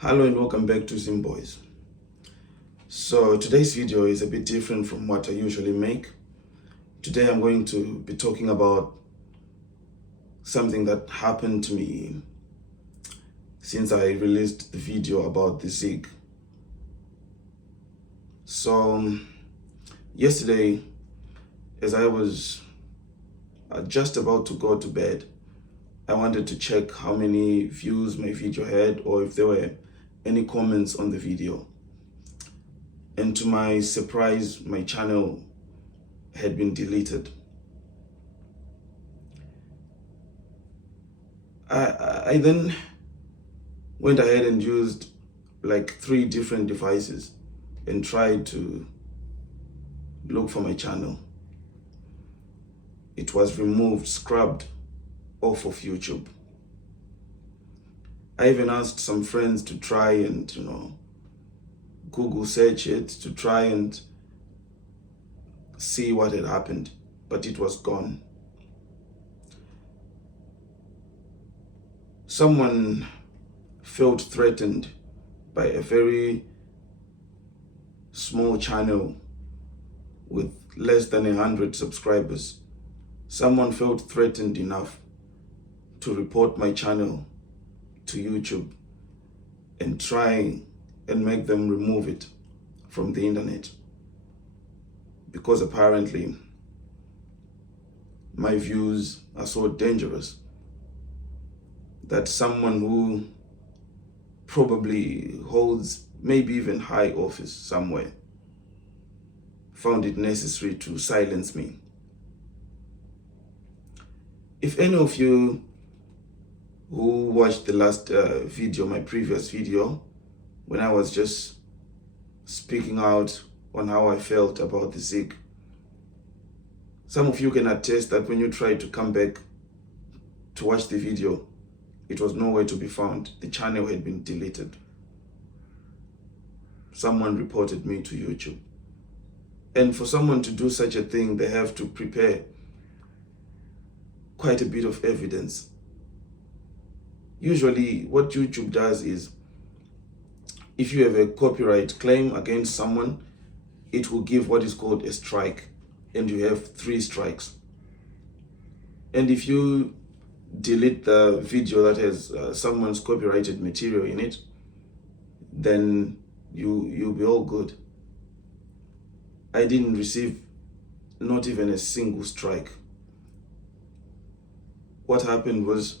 Hello and welcome back to Zimboys. So today's video is a bit different from what I usually make. Today I'm going to be talking about something that happened to me since I released the video about the Zig. So yesterday, as I was just about to go to bed, I wanted to check how many views my video had or if there were any comments on the video. And to my surprise, my channel had been deleted. I then went ahead and used like 3 different devices and tried to look for my channel. It was removed, scrubbed off of YouTube. I even asked some friends to try and, Google search it to try and see what had happened, but it was gone. Someone felt threatened by a very small channel with less than 100 subscribers. Someone felt threatened enough to report my channel to YouTube and try and make them remove it from the internet, because apparently my views are so dangerous that someone who probably holds maybe even high office somewhere found it necessary to silence me. If any of you who watched the last video, my previous video, when I was just speaking out on how I felt about the Zig, some of you can attest that when you tried to come back to watch the video, it was nowhere to be found. The channel had been deleted. Someone reported me to YouTube. And for someone to do such a thing, they have to prepare quite a bit of evidence. Usually what YouTube does is, if you have a copyright claim against someone, it will give what is called a strike, and you have 3 strikes. And if you delete the video that has someone's copyrighted material in it, then you'll be all good. I didn't receive not even a single strike. What happened was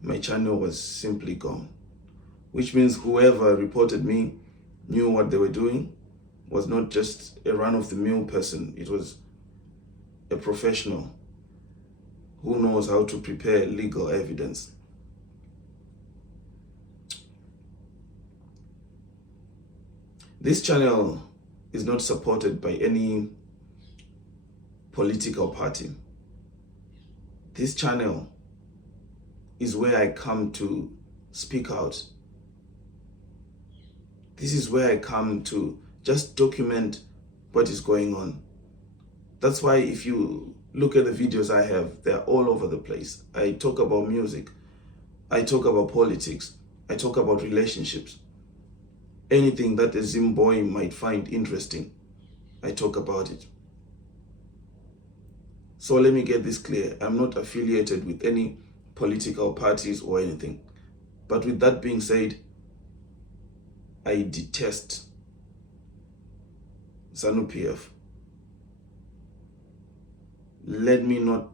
my channel was simply gone, which means whoever reported me knew what they were doing, was not just a run-of-the-mill person. It was a professional who knows how to prepare legal evidence. This channel is not supported by any political party. This channel is where I come to speak out. This is where I come to just document what is going on. That's why if you look at the videos I have, they're all over the place. I talk about music, I talk about politics, I talk about relationships. Anything that a Zimboy might find interesting, I talk about it. So let me get this clear. I'm not affiliated with any political parties or anything. But with that being said, I detest ZANU-PF. Let me not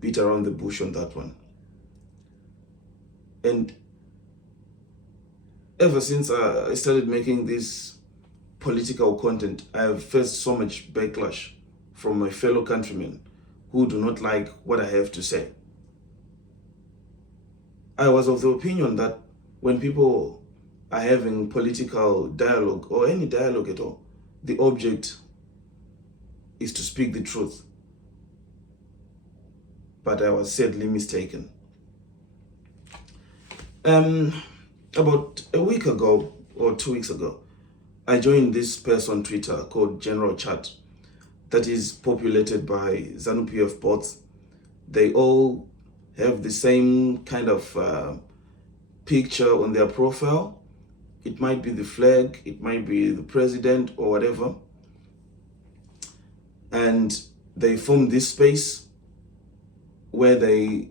beat around the bush on that one. And ever since I started making this political content, I have faced so much backlash from my fellow countrymen who do not like what I have to say. I was of the opinion that when people are having political dialogue or any dialogue at all, the object is to speak the truth. But I was sadly mistaken. About a week ago or 2 weeks ago, I joined this space on Twitter called General Chat that is populated by ZANU-PF bots. They all have the same kind of picture on their profile. It might be the flag, it might be the president or whatever. And they form this space where they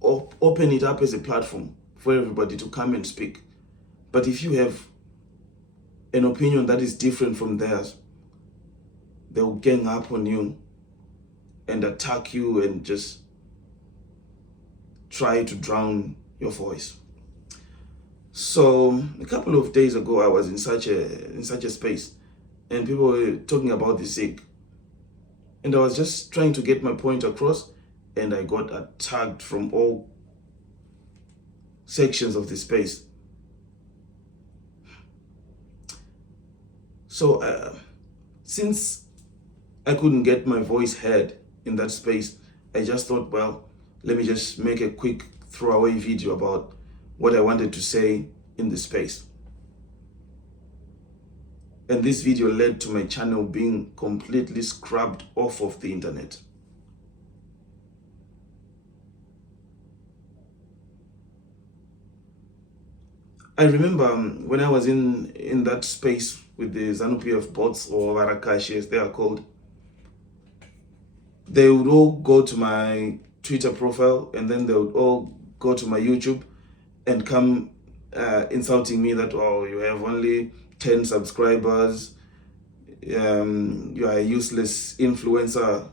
open it up as a platform for everybody to come and speak. But if you have an opinion that is different from theirs, they'll gang up on you and attack you and just try to drown your voice. So a couple of days ago, I was in such a space, and people were talking about the sick, and I was just trying to get my point across, and I got attacked from all sections of the space. So since I couldn't get my voice heard in that space, I just thought, well, let me just make a quick throwaway video about what I wanted to say in the space. And this video led to my channel being completely scrubbed off of the internet. I remember when I was in that space with the ZANU-PF bots, or Varakashi as they are called, they would all go to my Twitter profile, and then they would all go to my YouTube and come insulting me that, oh, you have only 10 subscribers, you are a useless influencer,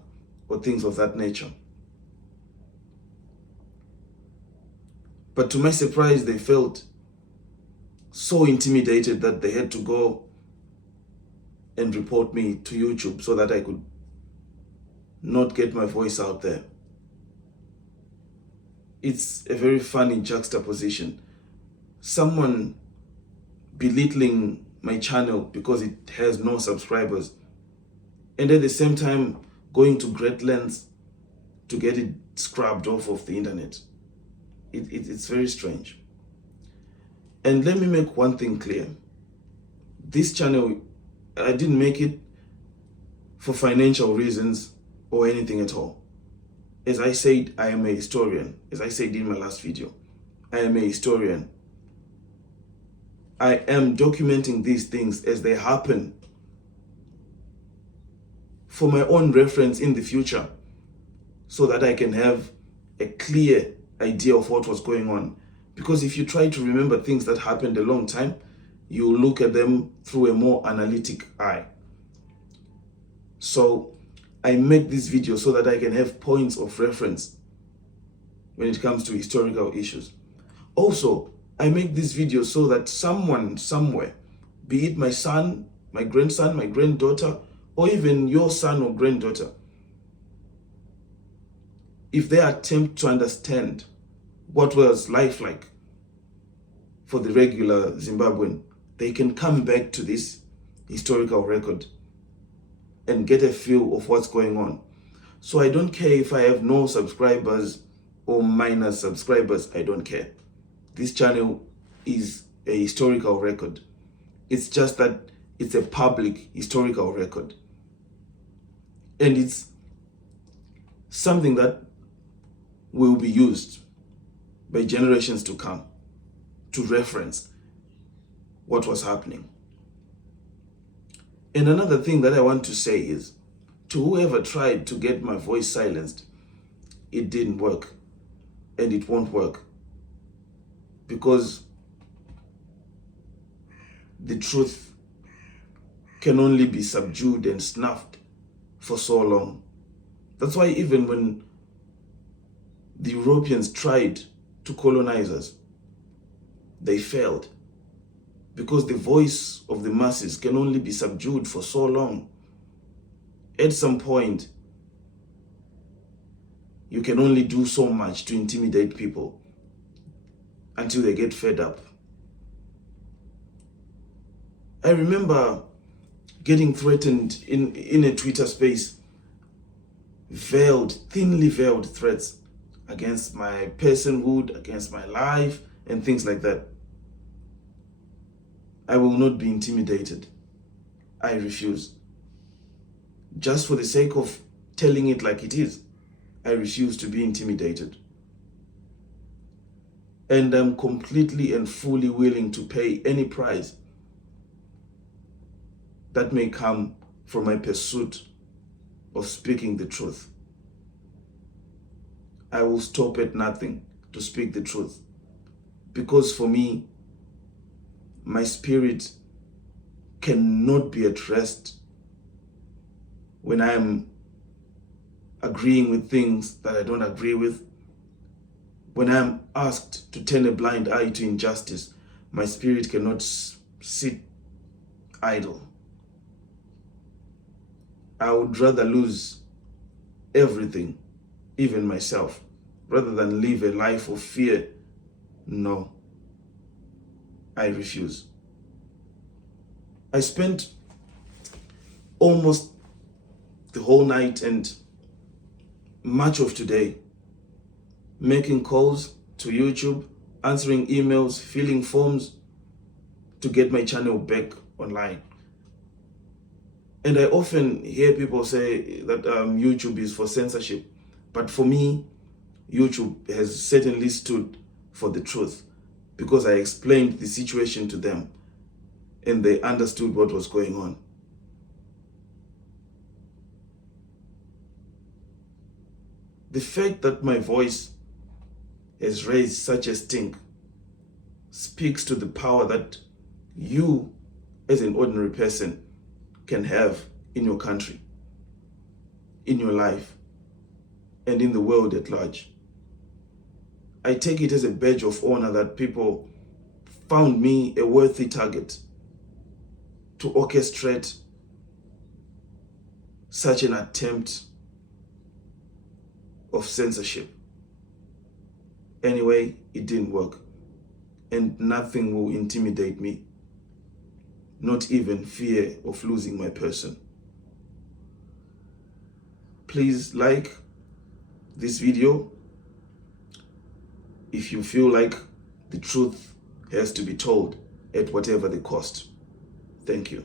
or things of that nature. But to my surprise, they felt so intimidated that they had to go and report me to YouTube so that I could not get my voice out there. It's a very funny juxtaposition. Someone belittling my channel because it has no subscribers, and at the same time going to great lengths to get it scrubbed off of the internet. It's very strange. And let me make one thing clear. This channel, I didn't make it for financial reasons or anything at all. As I said, I am a historian. As I said in my last video, I am a historian. I am documenting these things as they happen for my own reference in the future, so that I can have a clear idea of what was going on. Because if you try to remember things that happened a long time, you look at them through a more analytic eye. So I make this video so that I can have points of reference when it comes to historical issues. Also, I make this video so that someone somewhere, be it my son, my grandson, my granddaughter, or even your son or granddaughter, if they attempt to understand what was life like for the regular Zimbabwean, they can come back to this historical record and get a feel of what's going on. So I don't care if I have no subscribers or minus subscribers, I don't care. This channel is a historical record. It's just that it's a public historical record. And it's something that will be used by generations to come to reference what was happening. And another thing that I want to say is, to whoever tried to get my voice silenced, it didn't work, and it won't work, because the truth can only be subdued and snuffed for so long. That's why even when the Europeans tried to colonize us, they failed, because the voice of the masses can only be subdued for so long. At some point, you can only do so much to intimidate people until they get fed up. I remember getting threatened in a Twitter space, thinly veiled threats against my personhood, against my life, and things like that. I will not be intimidated. I refuse. Just for the sake of telling it like it is, I refuse to be intimidated. And I'm completely and fully willing to pay any price that may come from my pursuit of speaking the truth. I will stop at nothing to speak the truth. Because for me, my spirit cannot be at rest when I am agreeing with things that I don't agree with. When I am asked to turn a blind eye to injustice, my spirit cannot sit idle. I would rather lose everything, even myself, rather than live a life of fear. No, I refuse. I spent almost the whole night and much of today making calls to YouTube, answering emails, filling forms to get my channel back online. And I often hear people say that YouTube is for censorship. But for me, YouTube has certainly stood for the truth, because I explained the situation to them and they understood what was going on. The fact that my voice has raised such a stink speaks to the power that you, as an ordinary person, can have in your country, in your life, and in the world at large. I take it as a badge of honor that people found me a worthy target to orchestrate such an attempt of censorship. Anyway, it didn't work, and nothing will intimidate me, not even fear of losing my person. Please like this video if you feel like the truth has to be told at whatever the cost. Thank you.